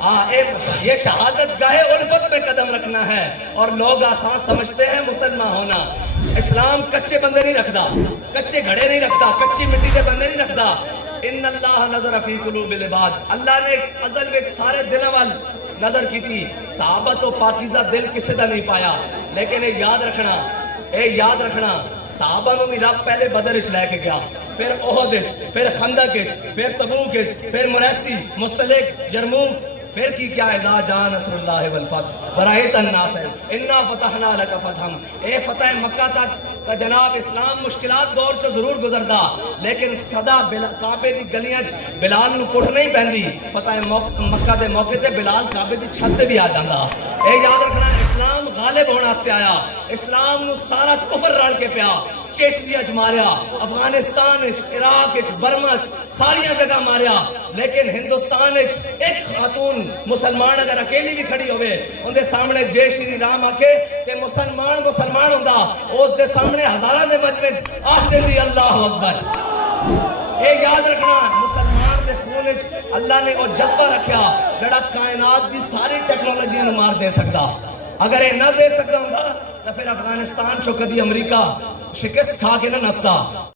یہ شہادت گاہ الفت میں قدم رکھنا ہے، اور لوگ آسان سمجھتے ہیں مسلمان ہونا۔ اسلام کچے بندے نہیں رکھتا، کچے گھڑے نہیں رکھتا، کچی مٹی کے بندے نہیں رکھتا۔ ان اللہ نظر فی قلوب العباد، اللہ نے ازل میں سارے دلوں وال نظر کی تھی۔ صحابہ تو پاکیزہ دل کسی دا نہیں پایا، لیکن یہ یاد رکھنا صحابہ نو بھی رب پہلے بدر اچ لے کے گیا، پھر احد اچ، پھر خندق اچ، پھر تبوک اچ، پھر مریسی، مستلق، جرموک، پھر کی کیا اذا جاء نصر اللہ والفتح ورأیت الناس انا فتحنا لک فتحا۔ اے فتح مکہ تک جناب اسلام مشکلات دور چو ضرور گزردا، لیکن صدا کعبے دی گلیاں بلال نو کٹ نہیں پہندی۔ فتح مکہ دے موقع تے بلال کعبے دی چھت تے بھی آ جاندا۔ اے یاد رکھنا اسلام غالب ہونے واسطے آیا، اسلام نو سارا کفر رل کے پیا، چیچنیا چ ماریا، افغانستان عراق برما ساریاں جگہ ماریا، لیکن ہندوستان ایک خاتون مسلمان اگر اکیلی بھی کھڑی ہوئے ان دے سامنے جے شری رام آکے تے مسلمان ہوندہ، اس دے سامنے ہزارہ دے مجمع آکھ دے دی اللہ اکبر۔ اے یاد رکھنا مسلمان دے خون اللہ نے وہ جذبہ رکھیا جڑا کائنات دی ساری ٹیکنالوجیاں نو مار دے سکتا۔ اگر یہ نہ دے سکتا ہوں تو پھر افغانستان چو کدی امریکہ شکست کھا کے نہ نستا۔